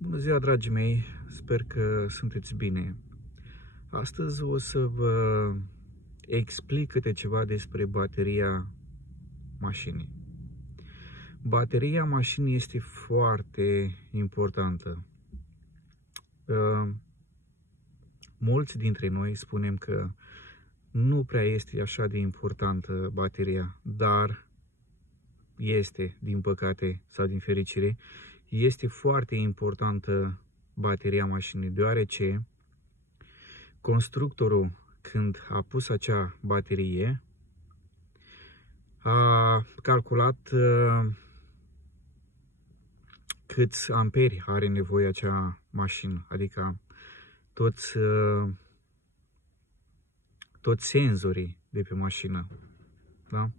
Bună ziua, dragii mei! Sper că sunteți bine. Astăzi o să vă explic câte ceva despre bateria mașinii. Bateria mașinii este foarte importantă. Mulți dintre noi spunem că nu prea este așa de importantă bateria, dar este, din păcate sau din fericire, este foarte importantă bateria mașinii, deoarece constructorul, când a pus acea baterie, a calculat câți amperi are nevoie acea mașină, adică toți senzorii de pe mașină, da?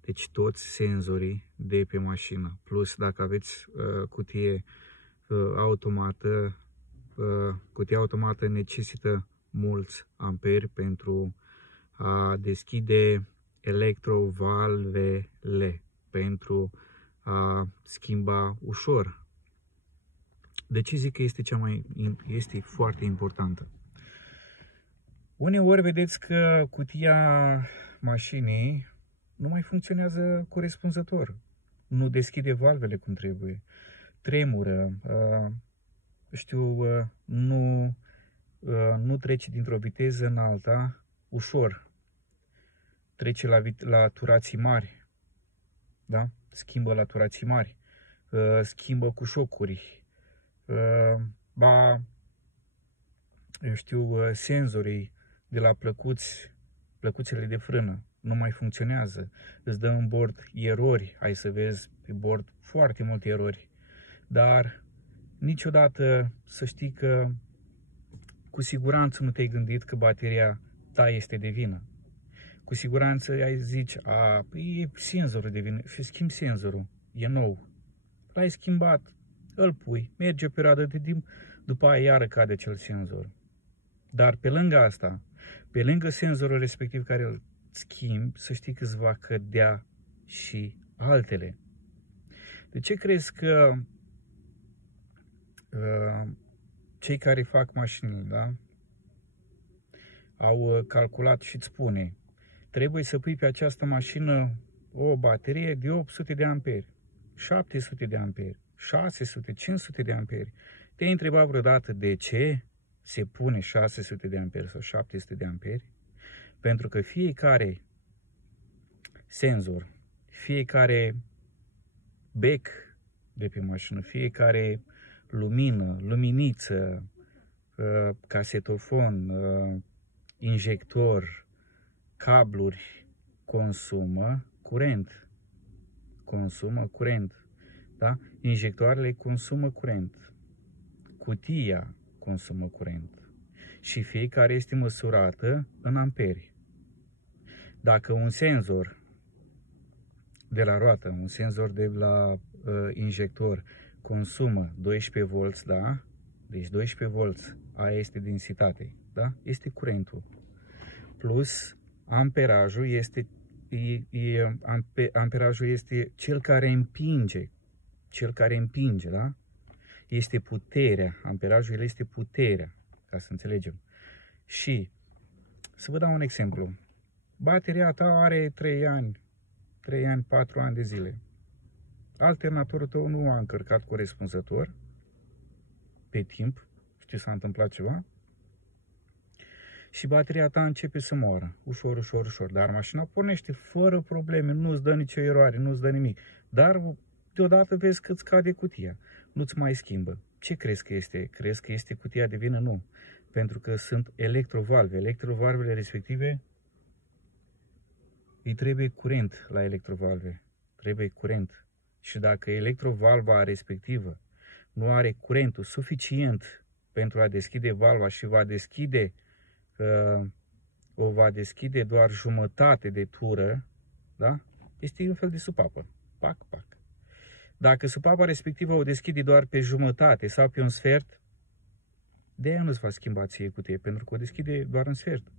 Deci toți senzorii de pe mașină, plus dacă aveți cutie automată, cutia automată necesită mulți amperi pentru a deschide electrovalvele, pentru a schimba ușor. De ce zic că este foarte importantă? Uneori vedeți că cutia mașinii nu mai funcționează corespunzător, nu deschide valvele cum trebuie, tremură, nu trece dintr-o viteză în alta ușor, trece la turații mari, da? Schimbă la turații mari, schimbă cu șocuri, senzorii de la plăcuțele de frână nu mai funcționează, îți dă în bord erori, ai să vezi pe bord foarte multe erori, dar niciodată să știi că cu siguranță nu te-ai gândit că bateria ta este de vină. Cu siguranță ai zici, e senzorul de vină și schimbi senzorul, e nou. L-ai schimbat, îl pui, merge o perioadă de timp, după aia iară cade acel senzor. Dar pe lângă asta, pe lângă senzorul respectiv care îl schimbi, să știi că îți va cădea și altele. De ce crezi că cei care fac mașini, da, au calculat și îți spune, trebuie să pui pe această mașină o baterie de 800 de amperi, 700 de amperi, 600, 500 de amperi. Te-ai întrebat vreodată de ce se pune 600 de amperi sau 700 de amperi? Pentru că fiecare senzor, fiecare bec de pe mașină, fiecare lumină, luminiță, casetofon, injector, cabluri, consumă curent. Da? Injectoarele consumă curent. Cutia consumă curent. Și fiecare este măsurată în amperi. Dacă un senzor de la roată, un senzor de la injector consumă 12 volți, da? Deci 12 volți, aia este densitate, da? Este curentul. Plus amperajul este cel care împinge, da? Este puterea, amperajul este puterea, ca să înțelegem. Și să vă dau un exemplu. Bateria ta are 3 ani, 4 ani de zile. Alternatorul tău nu a încărcat corespunzător pe timp, știi, s-a întâmplat ceva, și bateria ta începe să moară, ușor, dar mașina pornește fără probleme, nu-ți dă nicio eroare, nu-ți dă nimic, dar deodată vezi că îți cade cutia, nu-ți mai schimbă. Ce crezi că este? Crezi că este cutia de vină? Nu, pentru că sunt electrovalvele respective, îi trebuie curent la electrovalve, trebuie curent. Și dacă electrovalva respectivă nu are curentul suficient pentru a deschide valva și va deschide doar jumătate de tură, da? Este un fel de supapă. Pac. Dacă supapa respectivă o deschide doar pe jumătate sau pe un sfert, de aia nu-ți va schimba ție cutie, pentru că o deschide doar în sfert.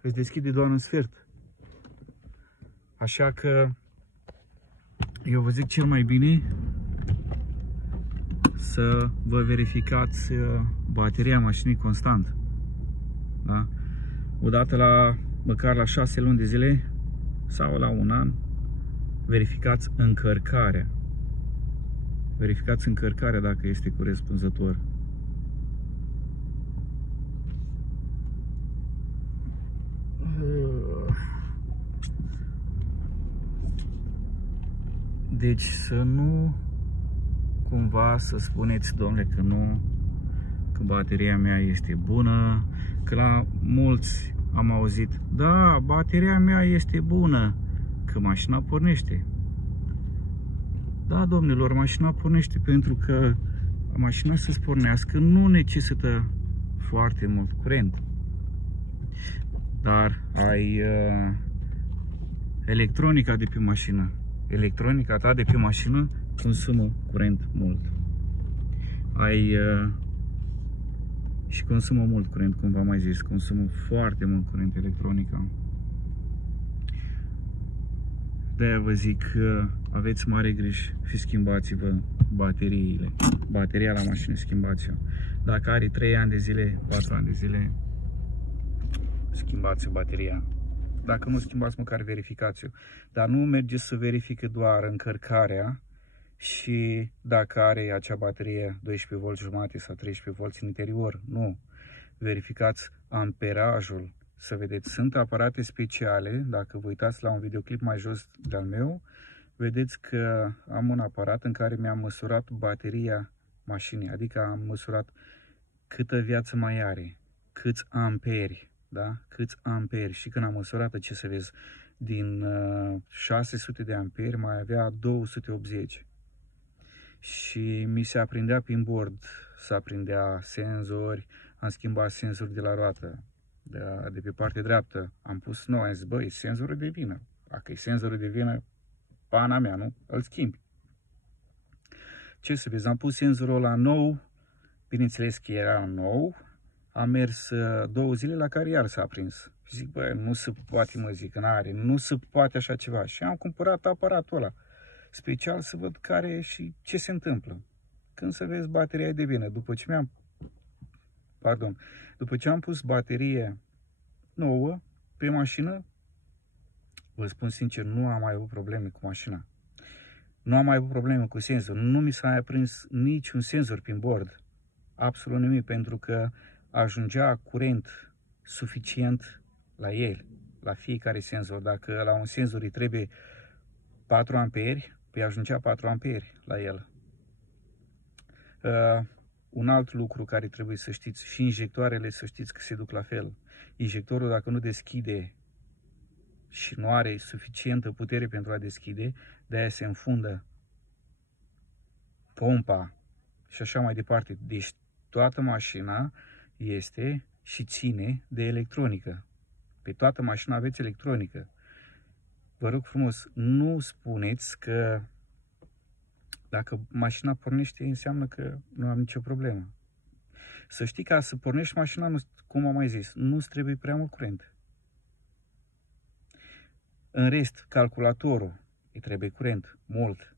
Îți deschide doar un sfert. Așa că eu vă zic cel mai bine să vă verificați bateria mașinii constant. Da? Odată măcar la 6 luni de zile sau la un an, verificați încărcarea. Verificați încărcarea dacă este corespunzător. Deci să nu cumva să spuneți, domnule, că nu, că bateria mea este bună, că la mulți am auzit, da, bateria mea este bună, că mașina pornește. Da, domnilor, mașina pornește pentru că mașina să-ți pornească nu necesită foarte mult curent. Dar ai electronica de pe mașină. Electronica ta de pe mașină consumă curent mult. Și consumă mult curent, cum v-am mai zis, consumă foarte mult curent electronica. De-aia vă zic că aveți mare grijă și schimbați-vă bateriile. Bateria la mașină schimbați-o. Dacă are 3 ani de zile, 4 ani de zile, schimbați bateria. Dacă nu schimbați, măcar verificați-o. Dar nu mergeți să verifice doar încărcarea și dacă are acea baterie 12V sau 13V în interior. Nu. Verificați amperajul. Să vedeți, sunt aparate speciale. Dacă vă uitați la un videoclip mai jos de-al meu, vedeți că am un aparat în care mi-am măsurat bateria mașinii. Adică am măsurat câtă viață mai are, câți amperi. Da? Câți amperi. Și când am măsurat, ce să vezi, din 600 de amperi mai avea 280. Și mi se aprindea prin bord, se aprindea senzori, am schimbat senzori de la roată, de pe partea dreaptă, am pus nou, am zis, băi, senzorul de vină. Dacă e senzorul de vină, pana mea, nu? Îl schimbi. Ce să vezi, am pus senzorul ăla nou, bineînțeles că era nou, am mers 2 zile, la care iar s-a aprins. Și zic, bă, nu se poate, mă zic, n-are, nu se poate așa ceva. Și am cumpărat aparatul ăla special să văd care și ce se întâmplă. Când să vezi, bateria e de vină. După ce am pus baterie nouă pe mașină, vă spun sincer, nu am mai avut probleme cu mașina. Nu am mai avut probleme cu senzor. Nu mi s-a aprins niciun senzor prin bord. Absolut nimic, pentru că ajungea curent suficient la el, la fiecare senzor. Dacă la un senzor îi trebuie 4 amperi, păi ajungea 4 amperi la el. Un alt lucru care trebuie să știți, și injectoarele să știți că se duc la fel. Injectorul, dacă nu deschide și nu are suficientă putere pentru a deschide, de-aia se înfundă pompa și așa mai departe. Deci toată mașina este și ține de electronică. Pe toată mașina aveți electronică. Vă rog frumos, nu spuneți că dacă mașina pornește, înseamnă că nu am nicio problemă. Să știi, ca să pornești mașina, cum am mai zis, nu-ți trebuie prea mult curent. În rest, calculatorul îi trebuie curent, mult,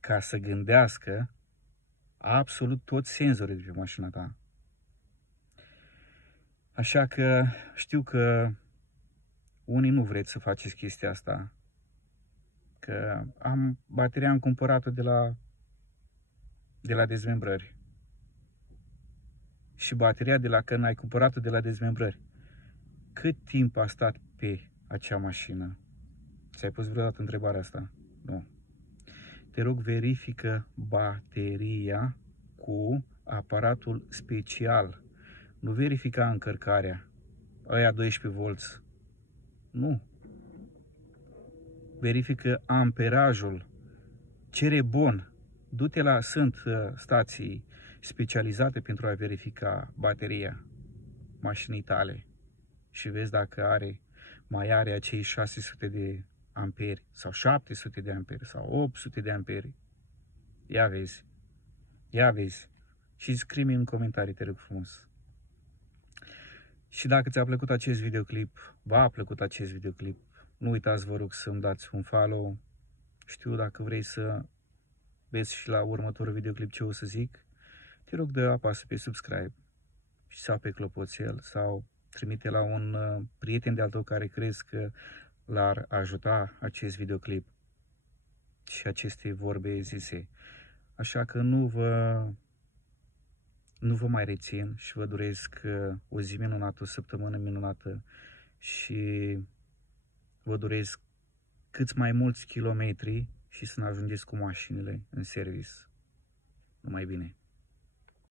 ca să gândească absolut toți senzorii de pe mașina ta. Așa că știu că unii nu vreți să faceți chestia asta, că bateria am cumpărat-o de la dezmembrări. Și bateria când ai cumpărat-o de la dezmembrări, cât timp a stat pe acea mașină? Ți-ai pus vreodată întrebarea asta? Nu. Te rog, verifică bateria cu aparatul special. Nu verifica încărcarea. Aia 12V. Nu. Verifică amperajul. Cere bon. Du-te sunt stații specializate pentru a verifica bateria mașinii tale și vezi dacă mai are acei 600 de amperi sau 700 de amperi sau 800 de amperi. Ia vezi. Ia vezi. Și scrie-mi în comentarii, te rog frumos. Și dacă ți-a plăcut acest videoclip, v-a plăcut acest videoclip, nu uitați, vă rog, să-mi dați un follow. Știu, dacă vrei să vezi și la următorul videoclip ce o să zic, te rog de apasă pe subscribe și sau pe clopoțel sau trimite la un prieten de-al tău care crezi că l-ar ajuta acest videoclip și aceste vorbe zise. Așa că nu vă mai rețin și vă doresc o zi minunată, o săptămână minunată și vă doresc cât mai mulți kilometri și să ne ajungeți cu mașinile în service. Numai bine!